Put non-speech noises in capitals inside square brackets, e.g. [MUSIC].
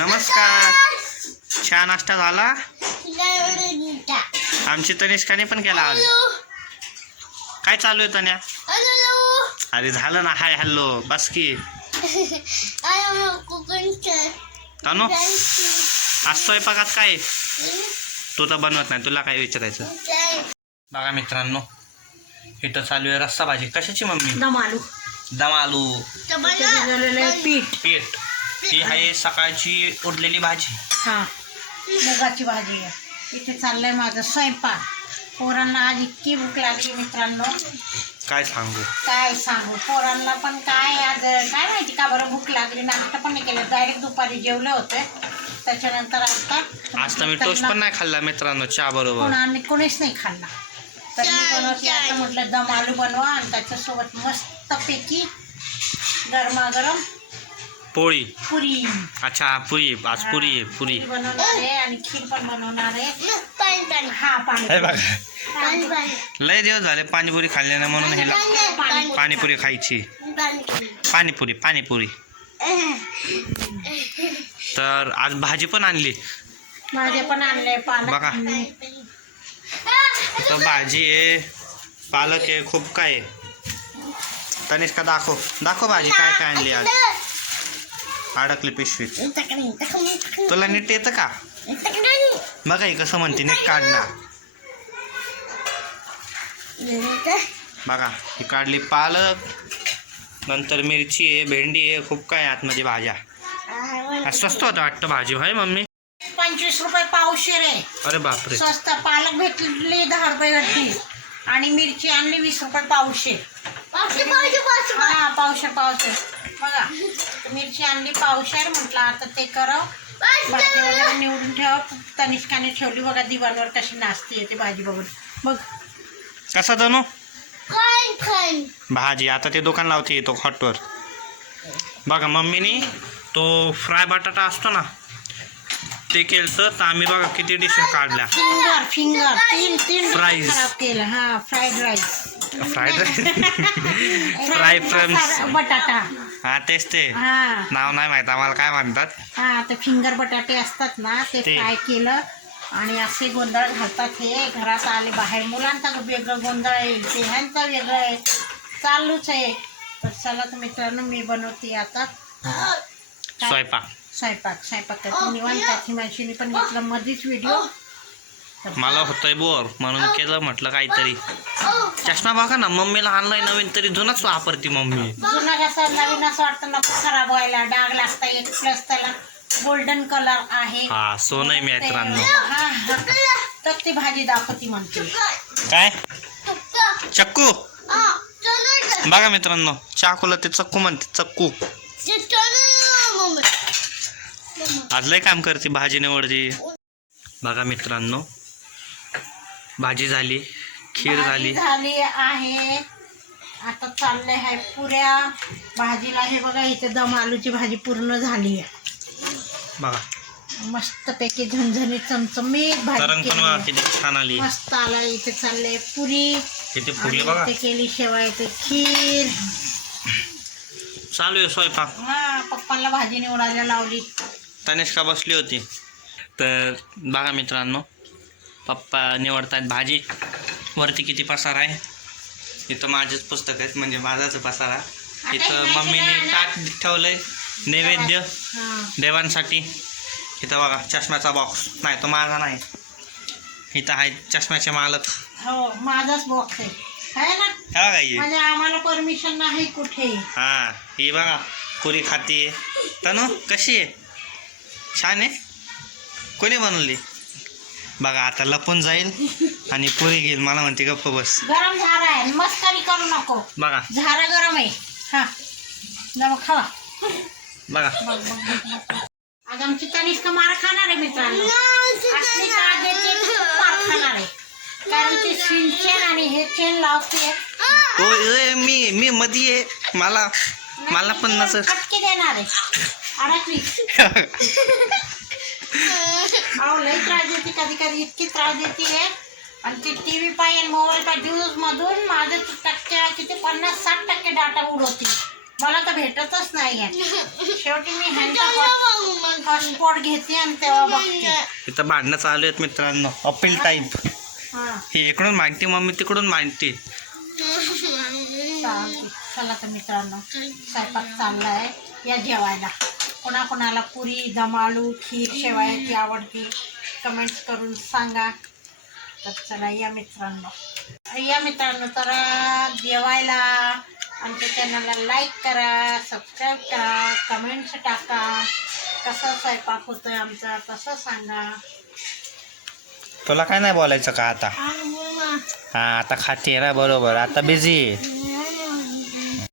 नमस्कार. चहा नाश्ता झाला? आमची तनिष्काने पण केला आज. काय चालू आहे तन्या? अरे झालं ना. Hi hello. बस की. तनु आज स्वयंपाकात काय? तू तर बनवत नाही. तुला काय विचारायचं? बघा मित्रांनो इथं चालू आहे रस्सा भाजी. कशाची मम्मी? दम आलू. दम आलू. पीठ. पीठ. ही आहे सकाळची उरलेली भाजी. हा. मुगाची भाजी आहे. इथे चाललंय माझं स्वयंपाक. पोरांना आज इतकी भूक लागली मित्रांनो. काय सांगू? काय सांगू? पोरांना पण काय आज काय माहिती का बरं भूक लागली? नाश्ता पण नाही केलं. डायरेक्ट दुपारी जेवले होते. त्याच्यानंतर आता आज तर मी टोस्ट पण नाही खाल्ला मित्रांनो चहा बरोबर. कोणाने कोणीच नाही खाल्ला. तर मी बनवते आता म्हटलं दम आलू बनवा आणि त्याच्यासोबत मस्तपैकी गरमागरम पोळी. पुरी. अच्छा पुरी. आज पुरी आहे पुरी. पुरी बनवणार आहे आणि खीर पण बनवणार आहे. हा पाणी हे बघा. लय दिवस झाले पाणीपुरी खाल्ली नाही म्हणून हिला पाणीपुरी. खायची. पाणीपुरी पाणीपुरी. तर आज भाजी पण आणली. माझे पण आणले पालक बघा. आणले. तर भाजी आहे पालक आहे खूप काय आहे. तनिष्का दाखव. दाखव भाजी काय काय आणली आज. अडकली पिशवीत तुला नीट येतं का? बघा हे कसं म्हणते नीट काढणार. बघा ही काढली पालक नंतर मिरची आहे भेंडी आहे खूप काय आतमध्ये भाज्या. स्वस्त होतं वाटतं भाजी भाई मम्मी? पंचवीस रुपये पावशेर आहे. अरे बापरे. स्वस्त पालक भेटली दहा रुपये भेटली आणि मिरची आणली वीस रुपये पावशेर. हा पावशेर पावशेर. बघा मिरची आणली पावशेर म्हटलं आता ते करावं. भाजी वगैरे निवडून ठेवा. तनिष्काने ठेवली बघा दिवाणवर कशी नाचती येते भाजी बघून. बघ. कसा दनू भाजी आता ते दुकान लावते येतो हॉटवर. बघा मम्मीने तो फ्राय बटाटा असतो ना ते केलं तर आम्ही बघा किती डिश काढल्या. फिंगर फिंगर तीन तीन. खराब केलं हा फ्राईड राईस फ्राईड [LAUGHS] फ्राय फ्रम्स. बटाटा. हा तेच ते. हा. नाव नाही माहीत आम्हाला काय म्हणतात? हा ते फिंगर बटाटे असतात ना ते ते. फ्राय केलं आणि असे गोंधळ घालतात हे. घरात आले बाहेर. मुलांचा वेगळं गोंधळ आहे ते ह्यांचं वेगळं आहे. चालूच आहे. तर चला तर मित्रांनो मी बनवते आता. काय? स्वयंपाक. स्वयंपाक. स्वयंपाक करते. निवांत त्याची माणशीने पण घेतलं मध्येच व्हिडिओ मला होतंय बोर म्हणून केलं म्हटलं काहीतरी. चष्मा बघा ना मम्मीला आणलाय नवीन तरी जुनाच वापरती मम्मी. जुना कसा नवीन असं वाटतं नको खराब व्हायला डाग लागता एक प्लस त्याला गोल्डन कलर आहे. हा सोनं आहे मित्रांनो. हा हा. तर ती भाजी दाखवती म्हणते. काय? चक्कू? बघा मित्रांनो चाकूला ते चक्कू म्हणते चक्कू. आज लय काम करते भाजी निवडते. बघा मित्रांनो भाजी झाली. खीर झाली. झाली आहे. आता चाललंय आहे पुऱ्या. भाजीला हे बघा इथे दम आलूची भाजी पूर्ण झाली आहे. बघा. मस्तपैकी झणझणीत चमचमीत तरंग भाजी. किती छान आली. मस्त आला इथे चाललंय पुरी. किती फुगली बघा. इथे केली शेवायची खीर. चालू आहे स्वयंपाक. हा पप्पांना भाजी निवडायला लावली. तनिष्का बसली होती. तर बघा मित्रांनो पप्पा निवडतात भाजी. वरती किती पसार आहे? इथं माझेच पुस्तक आहेत म्हणजे माझाच पसारा इथं मम्मीने ताट ठेवलंय नैवेद्य देवांसाठी. इथं बघा चष्म्याचा बॉक्स नाही तो माझा नाही. इथं आहे चष्म्याचे मालक. हो माझाच बॉक्स आहे. आहे ना? बघा ही. म्हणजे आम्हाला परमिशन नाही कुठे. हा ही बघा पुरी खाती तनु कशी आहे? छान आहे? कोणी बनवली? बघा आता लपून जाईल आणि पुरी घेईल. मला म्हणते गप्प बस. गरम झारा आहे. मस्करी करू नको. बघा. झारा गरम आहे. हा. जाऊ खावा. बघा. आज आमची तनिष्का मार खाणार आहे मित्रांनो. मार खाणार आहे. कारण ती आणि हे चेन लावते. ओ मी मी मध्ये आहे. मला मला पण नसं फटके देणार आहे. अडकली. [LAUGHS] कधी कधी इतकी त्रास देते आणि ती टी व्ही पाहिजे मोबाईल पाहिजे न्यूज मधून माझं टक्के किती पन्नास साठ टक्के डाटा उडवते. मला तर भेटतच नाही आहे शेवटी मी ह्यांचा हॉटस्पॉट घेते आणि तेव्हा बघते. इथं भांडणं चालू आहेत मित्रांनो. अपील टाईप हा. ही इकडून मागते मम्मी तिकडून मागते चालते. चला तर मित्रांनो स्वयंपाक चाललाय. या जेवायला. कोणाकोणाला पुरी दम आलू खीर शेवायाची आवडते. कमेंट्स करून सांगा. तर चला या मित्रांनो. या मित्रांनो तर जेवायला आमच्या चॅनलला लाईक करा सबस्क्राईब करा कमेंट्स टाका. कसा स्वयंपाक होतोय आमचा तसं सांगा. तुला काय नाही बोलायचं का आता? हा आता खाते ना बरोबर. आता बिझी आहे